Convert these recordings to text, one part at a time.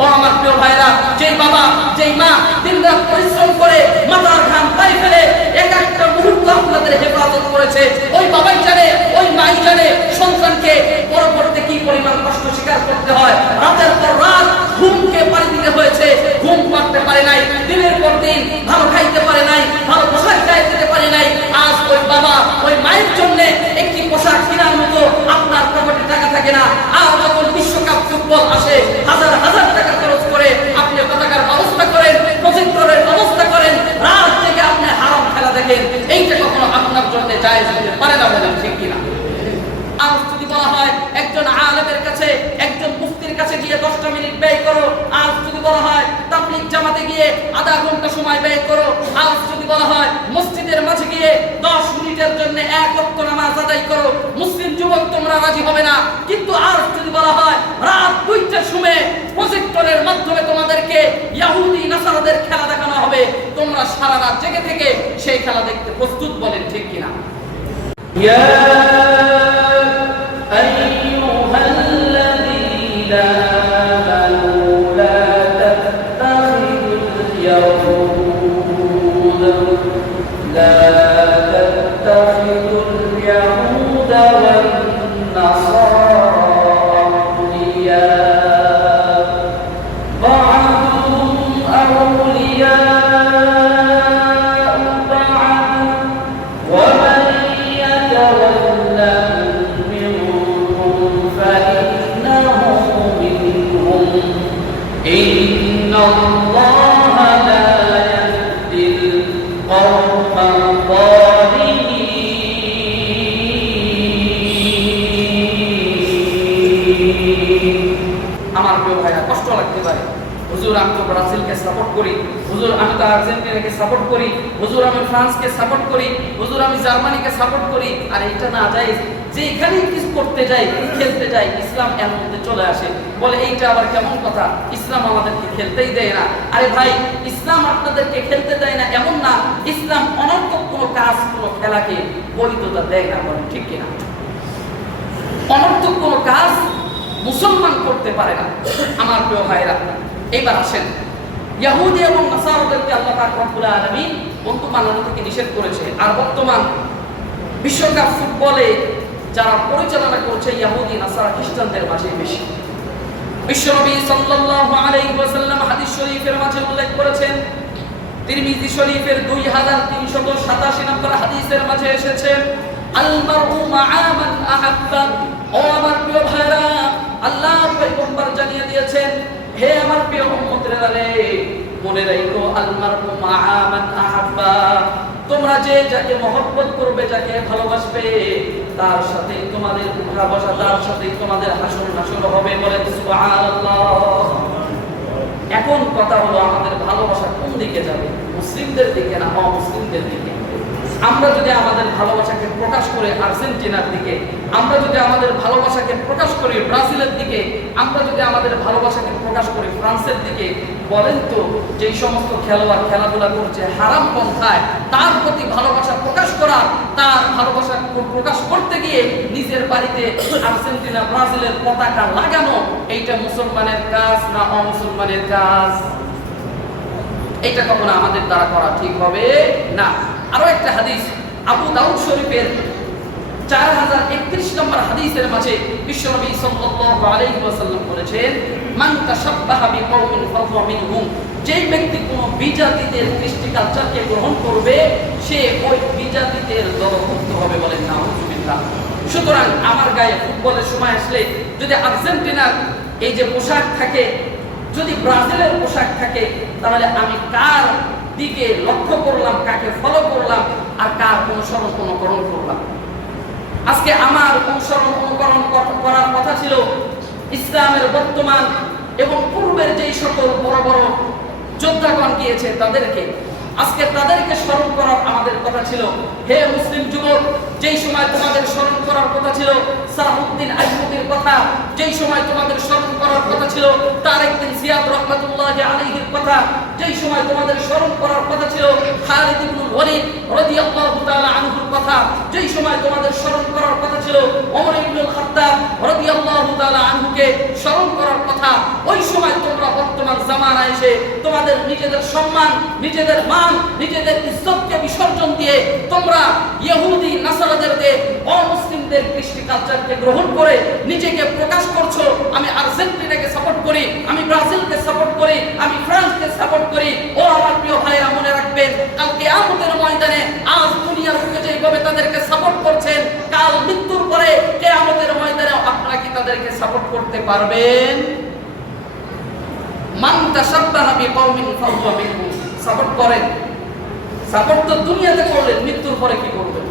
ও আমার প্রিয় ভাইরা, যেই বাবা যেই মা দিনরাত পরিশ্রম করে মাথার ঘাম পায়ে ফেলে এক একটা মুহূর্ত আপনাদের হেফাজত করেছে, ওই বাবাই জানে, ওই মাই জানে সন্তানকে পরবর্তীতে কি পরিমাণ কষ্ট স্বীকার করতে হয়। রাতের পর রাত ঘুমকে পাড়ি দিতে হয়েছে, ঘুম করতে পারে নাই, দিনের পর দিন ভালো খাইতে পারে নাই, ভালো পোশাক গায়ে দিতে পারে নাই। আজ ওই বাবা ওই মায়ের জন্য একটি পোশাক কেনার মতো আপনার পকেটে টাকা থাকে না। আর যখন বিশ্বকাপ ফুটবল আসে হাজার হাজার টাকা খরচ করে আপনি পতাকার ব্যবস্থা করেন, প্রজেক্টরের ব্যবস্থা করেন, রাত থেকে আপনি হারাম খেলা দেখেন, এইটা কখনো আপনার জন্য জায়েজ হতে পারে না, বলেন ঠিক কিনা? আজ যদি বলা হয় একজন আলেমের কাছে, একজন মুফতির কাছে গিয়ে 10টা মিনিট ব্যয় করো, আজ যদি বলা হয় তাবলীগ জামাতে গিয়ে আধা ঘন্টা সময় ব্যয় করো, আজ যদি বলা হয় মসজিদের মাঝে গিয়ে 10 মিনিটের জন্য 1 ওয়াক্ত নামাজ আদায় করো, মুসলিম যুবক তোমরা রাজি হবে না। কিন্তু আজ যদি বলা হয় রাত 2টার সময় প্রজেক্টরের মাধ্যমে তোমাদেরকে ইহুদি নাসারাদের খেলা দেখানো হবে, তোমরা সারা রাত জেগে থেকে সেই খেলা দেখতে প্রস্তুত, বলেন ঠিক কিনা? أيها الذين آمنوا لا تتخذوا اليهود والنصارى أولياء بعضهم أولياء بعض ومن يتولهم فإنه منهم إن الله لا يهدي القوم الظالمين। আমার প্রিয় ভাইরা, কষ্ট লাগতে পারে, হুজুর আমি তো ব্রাজিলকে সাপোর্ট করি, হুজুর আমি তো আর্জেন্টিনাকে সাপোর্ট করি, হুজুর আমি ফ্রান্সকে সাপোর্ট করি, হুজুর আমি জার্মানিকে সাপোর্ট করি। আর এটা না যায় যে এখানেই কিছু করতে যাই, খেলতে যাই, ইসলাম এর মধ্যে চলে আসে, বলে এইটা আবার কেমন কথা, ইসলাম আমাদেরকে খেলতেই দেয় না। আরে ভাই, ইসলাম আপনাদেরকে খেলতে দেয় না এমন না, ইসলাম অনর্থক কোনো কাজ, কোনো খেলাকে বৈধতা দেয় না, বলেন ঠিক কিনা? অনর্থক কোনো কাজ মুসলমান করতে পারে না। আমার প্রিয় ভাইরা, এইবার আসেন, ইহুদি এবং নাসারাদেরকে আল্লাহ পাক রব্বুল আলামিন বন্ধু বানানো থেকে নিষেধ করেছে। আর বর্তমান বিশ্বকাপ ফুটবলে যারা পরিচালনা করছে ইহুদি নাসারা খ্রিস্টানদের মাঝে বেশি। বিশ্বনবী সাল্লাল্লাহু আলাইহি ওয়াসাল্লাম হাদিস শরীফের মাঝে উল্লেখ করেছেন, তিরমিজি শরীফের 2387 নম্বর হাদিসের মাঝে এসেছে, আল মারউ মা'a মান আহাব্বা। ও আমার প্রিয় ভাইরা, আল্লাহ পয়গম্বর জানিয়ে দিয়েছেন, হে আমার প্রিয় উম্মতেরা রে, মনে রাখো আল মারউ মা'a মান আহাব্বা, তোমরা যে যাকে মহব্বত করবে, যাকে ভালোবাসবে, তার সাথে তোমাদের উঠা বসা, তার সাথে তোমাদের হাসর নাসর হবে, বলেন সুবহানাল্লাহ। এখন কথা হলো আমাদের ভালোবাসা কোন দিকে যাবে, মুসলিমদের দিকে না অমুসলিমদের দিকে? আমরা যদি আমাদের ভালোবাসাকে প্রকাশ করে আর্জেন্টিনার দিকে, আমরা যদি আমাদের ভালোবাসাকে প্রকাশ করি ব্রাজিলের দিকে, আমরা যদি আমাদের ভালোবাসাকে প্রকাশ করি ফ্রান্সের দিকে, বলেন তো যেই সমস্ত খেলোয়াড় খেলাধুলা করছে হারাম পন্থায়, তার প্রতি ভালোবাসা প্রকাশ করা, তার ভালোবাসা প্রকাশ করতে গিয়ে নিজের বাড়িতে আর্জেন্টিনা ব্রাজিলের পতাকা লাগানো, এইটা মুসলমানের কাজ না অমুসলমানের কাজ? এইটা কখনো আমাদের দ্বারা করা ঠিক হবে না। আরো একটা হাদিস আবু দাউদ শরীফের 4031 নম্বর হাদিসের মাঝে বিশ্বনবী সাল্লাল্লাহু আলাইহি ওয়াসাল্লাম বলেছেন, মান তাশাব্বাহা বিকওমিন ফাহুয়া মিনহুম, যেই ব্যক্তি কোন বিজাতিদের কৃষ্টি কালচারকে গ্রহণ করবে, সে ওই বিজাতিদের দলভুক্ত হবে, বলেন নাউযুবিল্লাহ। সুতরাং আমার গায়ে ফুটবলের সময় আসলে যদি আর্জেন্টিনার এই যে পোশাক থাকে, যদি ব্রাজিলের পোশাক থাকে, তাহলে আমি কার দিকে লক্ষ্য করলাম, কাকে ফলো করলাম, আর কার অনুকরণ করলাম? আজকে আমার অনুকরণ করার কথা ছিল ইসলামের বর্তমান এবং পূর্বের যেই সকল বড় বড় যোদ্ধাগণ গিয়েছে তাদেরকে, আজকে তাদেরকে স্মরণ করার আমাদের কথা ছিল। হে মুসলিম যুবক, যেই সময় তোমাদের স্মরণ করার কথা ছিল সালাহুদ্দিন আইয়ুবীর কথা, যেই সময় তোমাদের স্মরণ করার কথা ছিল তারেক বিন জিয়াদ রাহমাতুল্লাহি আলাইহির কথা, যেই সময় তোমাদের স্মরণ করার কথা ছিল খালিদ ইবনুল ওয়ালিদ রাদিয়াল্লাহু তাআলা আনহুর কথা, যেই সময় তোমাদের স্মরণ করার কথা ছিল ওমর ইবনুল খাত্তাব রাদিয়াল্লাহু তাআলা আনহুকে স্মরণ করার কথা, ওই সময় তোমরা বর্তমান জামানা এসে তোমাদের নিজেদের সম্মান, নিজেদের মান, নিজেদের ইজ্জতকে বিসর্জন দিয়ে তোমরা ইহুদি নাসারাদেরকে, অমুসলিমদের কৃষ্টি কালচারকে গ্রহণ করে নিজেকে প্রকাশ করছো। আমি আর্জেন্টিনাকে সাপোর্ট করি, আমি ব্রাজিলকে সাপোর্ট করি, আমি ফ্রান্সকে সাপোর্ট করি। ও আমার প্রিয় ভাইরা, মনে রাখবেন, কাল কিয়ামতের ময়দানে আজ দুনিয়ার বুকে যেভাবে তাদেরকে সাপোর্ট করছেন, কাল মৃত্যুর পরে কিয়ামতের ময়দানে আপনারা কি তাদেরকে সাপোর্ট করতে পারবেন? মান তাশাব্বাহা বিকওমিন ফাহুয়া মিনহুম। সাপোর্ট করেন, সাপোর্ট তো দুনিয়াতে করলেন, মৃত্যুর পরে কি করবেন?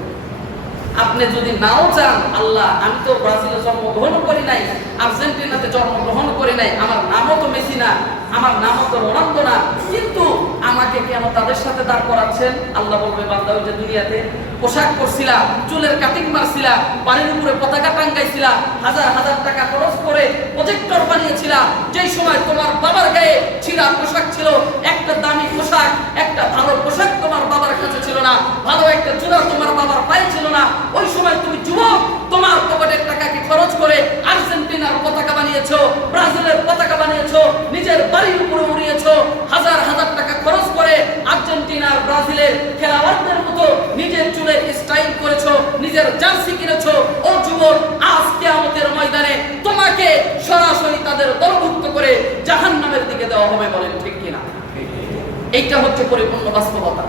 আপনি যদি নাও চান, আল্লাহ আমি তো ব্রাজিলে জন্মগ্রহণ করি নাই, আর্জেন্টিনাতে জন্মগ্রহণ করি নাই, আমার নামও তো মেসি না, আমার নামও তো রোনালদো না, কিন্তু আমাকে কেন তাদের সাথে দাঁড় করাচ্ছেন? আল্লাহ বলবে, বান্দা ওই যে দুনিয়াতে পোশাক পরছিলা, চুলের কাটিং মারছিলা, বাড়ির উপরে পতাকা টাঙ্গাইছিলা, হাজার হাজার টাকা খরচ করে প্রজেক্টর বানিয়েছিলা, যেই সময় তোমার বাবার গায়ে ছিঁড়া পোশাক ছিল, একটা দামি পোশাক, একটা ভালো পোশাক তোমার বাবার কাছে ছিল না, ভালো একটা জুতা তোমার বাবার পায়ে ছিল না, ওই সময় তুমি যুবক, তোমার পকেটের টাকাকে খরচ করে আর্জেন্টিনার পতাকা বানিয়েছো, ব্রাজিলের পতাকা বানিয়েছো, নিজের বাড়ির উপরে উড়িয়েছো, হাজার হাজার টাকা খরচ করে আর্জেন্টিনার ব্রাজিলের খেলোয়াড়দের মতো নিজের চুলের স্টাইল করেছো, নিজের জার্সি কিনেছো। ও যুবক, আজ কিয়ামতের ময়দানে তোমাকে সরাসরি তাদের দলভুক্ত করে জাহান্নামের দিকে দেওয়া হবে। বলেন ঠিক কিনা? এইটা হচ্ছে পরিপূর্ণ বাস্তবতা।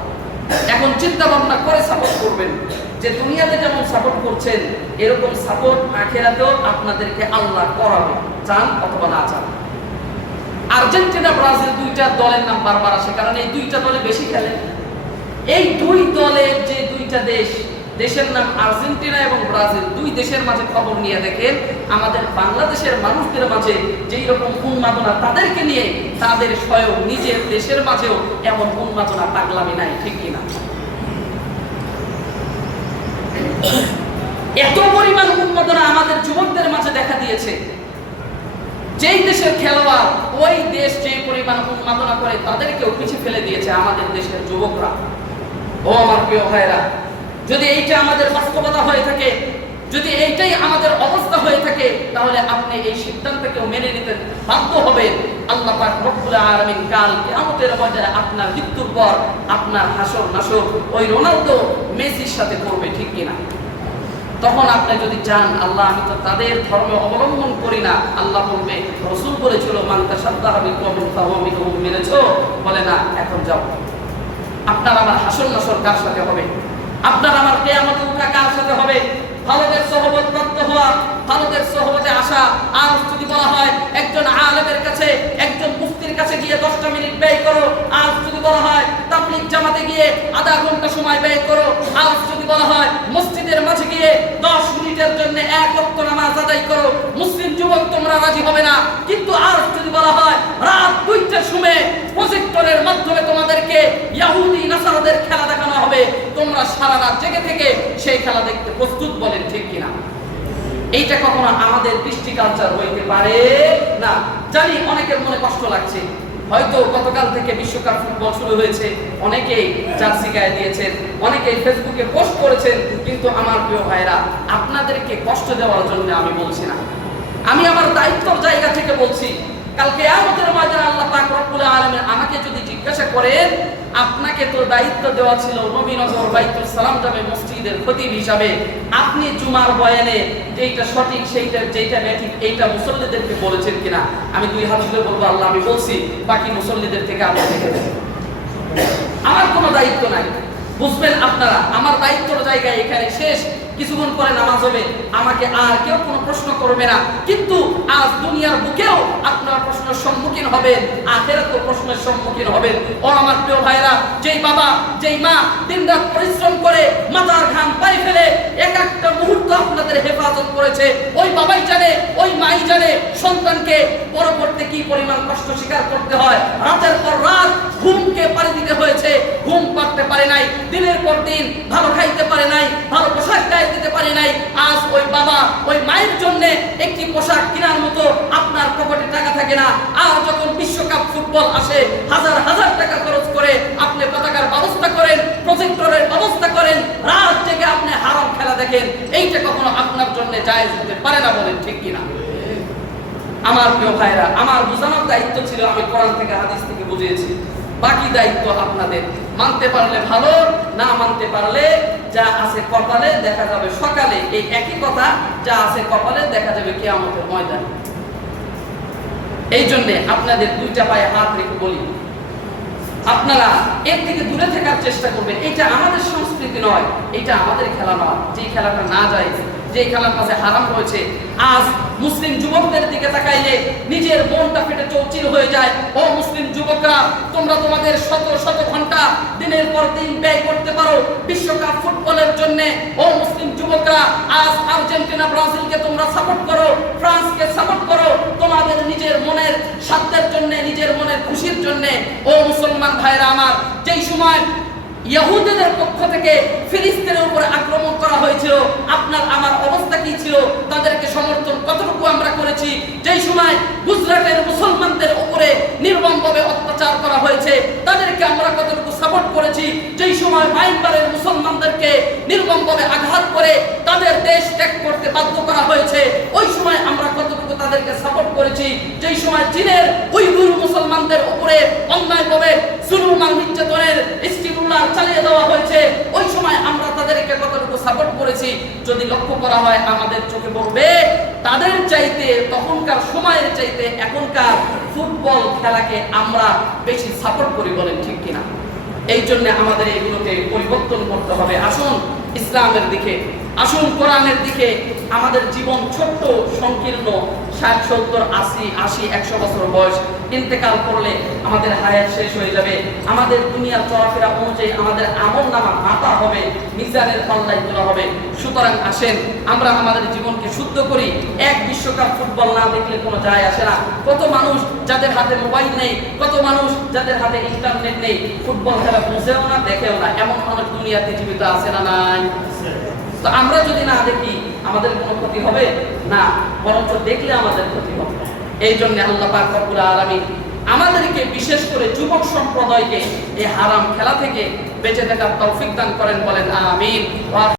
এখন চিন্তা ভাবনা করে সাপোর্ট করবেন, যে দুনিয়াতে যেমন সাপোর্ট করছেন এরকম সাপোর্ট আখিরাতেও আপনাদেরকে আল্লাহ করাবে, চান অথবা না চান। আর্জেন্টিনা ব্রাজিল দুইটা দলের নাম বারবার আসে, কারণ এই দুইটা দলে বেশি খেলে। এই দুই দলের যে দুইটা দেশের নাম আর্জেন্টিনা এবং ব্রাজিল, দুই দেশের মাঝে খবর নিয়ে দেখেন, আমাদের বাংলাদেশের মানুষদের মাঝে যেই রকম উন্মাদনা তাদেরকে নিয়ে, তাদের স্বয়ং নিজের দেশের মাঝেও এমন উন্মাদনা পাগলামি নাই, ঠিক কিনা? এত পরিমাণ উন্মাদনা আমাদের যুবকদের মাঝে দেখা দিয়েছে, যেই দেশের খেলোয়াড় ওই দেশ যে পরিমাণ উন্মাদনা করে তাদেরকেও পিছিয়ে ফেলে দিয়েছে আমাদের দেশের যুবকরা। ও আমার প্রিয় ভাইরা, যদি এইটা আমাদের বাস্তবতা হয়ে থাকে, যদি এইটাই আমাদের অবস্থা হয়ে থাকে, তাহলে আপনি এই সিদ্ধান্তকেও মেনে নিতে বাধ্য হবেন। আল্লাহ পাক রব্বুল আলামিন কাল কিয়ামতের ময়দানে আপনার মৃত্যুর পর আপনার হাসর নাসর ওই রোনালদো মেসির সাথে করবে, ঠিক কিনা? তখন আপনি যদি চান, আল্লাহ আমি তো তাদের ধর্ম অবলম্বন করি না, আল্লাহ বলবে, রাসূল বলেছিল মান তাশাব্বাহা বিকওমিন ফাহুয়া মিনহুম, মেনেছো? বলে না, এখন যাও। আপনার আমার হাসর নাসর কার সাথে হবে? আপনার আমার কিয়ামতে উঠা কার সাথে হবে? ভালোদের সহবত প্রাপ্ত হওয়া, ভালোদের সহবতে আসা। আজ যদি বলা হয় একজন আলেমের কাছে, একজন মুফতির কাছে গিয়ে 10টা মিনিট ব্যয় করো, আজ যদি বলা হয় তাবলীগ জামাতে গিয়ে আধা ঘন্টা সময় ব্যয় করো, আজ যদি বলা হয় মসজিদের মাঝে গিয়ে 10 মিনিটের জন্য 1 ওয়াক্ত নামাজ আদায় করো, মুসলিম যুবক তোমরা রাজি হবে না। কিন্তু আজ যদি বলা হয় রাত 2টার সময় প্রজেক্টরের মাধ্যমে তোমাদেরকে ইহুদি নাসারাদের খেলা দেখানো হবে, তোমরা সারা রাত জেগে থেকে সেই খেলা দেখতে প্রস্তুত। বলেন ঠিক কিনা? এইটা কখনো আমাদের কৃষ্টি কালচার হইতে পারে না। জানি অনেকের মনে কষ্ট লাগছে, হয়তো গতকাল থেকে বিশ্বকাপ ফুটবল শুরু হয়েছে, অনেকেই জার্সি গায়ে দিয়েছেন, অনেকেই ফেসবুকে পোস্ট করেছেন, কিন্তু আমার প্রিয় ভাইরা, আপনাদেরকে কষ্ট দেওয়ার জন্য আমি বলছি না, আমি আমার দায়িত্বর জায়গা থেকে বলছি। কাল কিয়ামতের ময়দানে আল্লাহ পাক রব্বুল আলামিন আমাকে যদি জিজ্ঞাসা করেন, আপনাকে তো দায়িত্ব দেওয়া ছিল নবীনগর বাইতুল সালাম জামে মসজিদের খতিব হিসাবে, আপনি জুমার বয়ানে যেটা সঠিক সেইটা যেটা ব্যাঠিক এইটা মুসল্লিদেরকে বলেছেন কিনা? আমি 2 হাত তুলে বলবো, আল্লাহ আমি বলছি, বাকি মুসল্লিদের থেকে আপনি দেখে দেন। আমার কোনো দায়িত্ব নাই, বুঝবেন আপনারা, আমার দায়িত্বর জায়গায় এখানে শেষ। কিছুক্ষণ পরে নামাজ হবে, আমাকে আর কেউ কোনো প্রশ্ন করবে না। কিন্তু আজ দুনিয়ার বুকেও আপনারা প্রশ্নের সম্মুখীন হবেন, আখিরাতেও প্রশ্নের সম্মুখীন হবেন। ও আমার প্রিয় ভাইরা, যেই বাবা যেই মা দিনরাত পরিশ্রম করে মাথার ঘাম পায়ে ফেলে এক একটা মুহূর্ত আপনাদের হেফাজত করেছে, ওই বাবাই জানে, ওই মাই জানে সন্তানকে পরবর্তী কি পরিমাণ কষ্ট স্বীকার করতে হয়। রাতের পর রাত ঘুমকে পাড়ি দিতে হয়েছে, ঘুম পাড়তে পারে নাই, দিনের পর দিন ভালো খাইতে পারে নাই, ভালো পোশাক গায়ে দিতে পারে নাই। আজ ওই বাবা ওই মায়ের জন্য একটি পোশাক কেনার মতো আপনার পকেটে টাকা থাকে না। আর যখন বিশ্বকাপ ফুটবল আসে, হাজার হাজার টাকা খরচ করে আপনি পতাকার ব্যবস্থা করেন, প্রজেক্টরের ব্যবস্থা করেন, রাত জেগে আপনি হারাম খেলা দেখেন, এইটা কখনো আপনার জন্য জায়েজ হতে পারে না। বলেন ঠিক কিনা? আমার প্রিয় ভাইরা, আমার বোঝানোর দায়িত্ব ছিল, আমি কোরআন থেকে হাদিস থেকে বুঝিয়েছি, বাকি দায়িত্ব আপনাদের। মানতে পারলে ভালো, না মানতে পারলে যা আছে কপালে দেখা যাবে সকালে। এই একই কথা, যা আছে কপালে দেখা যাবে কিয়ামতের ময়দানে। এই জন্য আপনাদের দুইটা পায়ে হাত রেখে বলি, আপনারা এর থেকে দূরে থাকার চেষ্টা করবেন। এটা আমাদের সংস্কৃতি নয়, এটা আমাদের খেলা নয়। যে খেলাটা না যায়, যে খেলার পাশে হারাম রয়েছে, আজ মুসলিম যুবকদের দিকে তাকাইলে নিজের মনটা ফেটে চৌচির হয়ে যায়। ও মুসলিম যুবকরা, তোমরা তোমাদের শত শত ঘন্টা দিনের পর দিন ব্যয় করতে পারো বিশ্বকাপ ফুটবলের জন্য। ও মুসলিম যুবকরা, আজ আর্জেন্টিনা ব্রাজিলকে তোমরা সাপোর্ট করো, ফ্রান্সকে সাপোর্ট করো তোমাদের নিজের মনের স্বার্থের জন্য, নিজের মনের খুশির জন্য। ও মুসলমান ভাইরা আমার, যেই সময় ইহুদিদের পক্ষ থেকে ফিলিস্তিনের উপরে আক্রমণ করা হয়েছিল, আপনার আমার অবস্থা কি ছিল? তাদেরকে সমর্থন কতটুকু আমরা করেছি? যেই সময় গুজরাটের মুসলমানদের উপরে নির্মমভাবে অত্যাচার করা হয়েছে, তাদেরকে আমরা কতটুকু সাপোর্ট করেছি? যেই সময় মায়ানমারের মুসলমানদেরকে নির্মমভাবে আঘাত করে তাদের দেশ ত্যাগ করতে বাধ্য করা হয়েছে, ওই সময় আমরা কতটুকু তাদেরকে সাপোর্ট করেছি? যেই সময় চীনের উইগুর মুসলমানদের উপরে অন্যায়ভাবে জুলুম আর নির্যাতনের স্টিমুলার চালিয়ে দেওয়া হয়েছে, ওই সময় আমরা তাদেরকে কতটুকু সাপোর্ট করেছি? যদি লক্ষ্য করা হয়, আমাদের চোখে পড়বে তাদের চাইতে, তখনকার সময়ের চাইতে এখনকার ফুটবল খেলাকে আমরা বেশি সাপোর্ট করি। বলেন ঠিক কিনা? এই জন্য আমাদের এগুলোকে পরিবর্তন করতে হবে। আসুন ইসলামের দিকে, আসুন কোরআনের দিকে। আমাদের জীবন ছোট্ট, সংকীর্ণ, 60, 70, 80, 100 বছর বয়স, ইন্তেকাল করলে আমাদের হায়াত শেষ হয়ে যাবে। আমাদের দুনিয়ার চলাফেরা অনুযায়ী আমাদের আমলনামা মাপা হবে, মিজানের পাল্লায় তোলা হবে। সুতরাং আসেন আমরা আমাদের জীবনকে শুদ্ধ করি। এক বিশ্বকাপ ফুটবল না দেখলে কোনো যায় আসে না। কত মানুষ যাদের হাতে মোবাইল নেই, কত মানুষ যাদের হাতে ইন্টারনেট নেই, ফুটবল খেলা বুঝেও না, দেখেও না, এমন মানুষ দুনিয়াতে জীবিত আছে না নাই? তো আমরা যদি না দেখি আমাদের কোনো ক্ষতি হবে না, বরঞ্চ দেখলে আমাদের ক্ষতি হবে। এই জন্য আল্লাহ পাক রব্বুল আলামিন আমাদেরকে, বিশেষ করে যুবক সম্প্রদায়কে এই হারাম খেলা থেকে বেঁচে থাকার তৌফিক দান করেন। বলেন আমিন।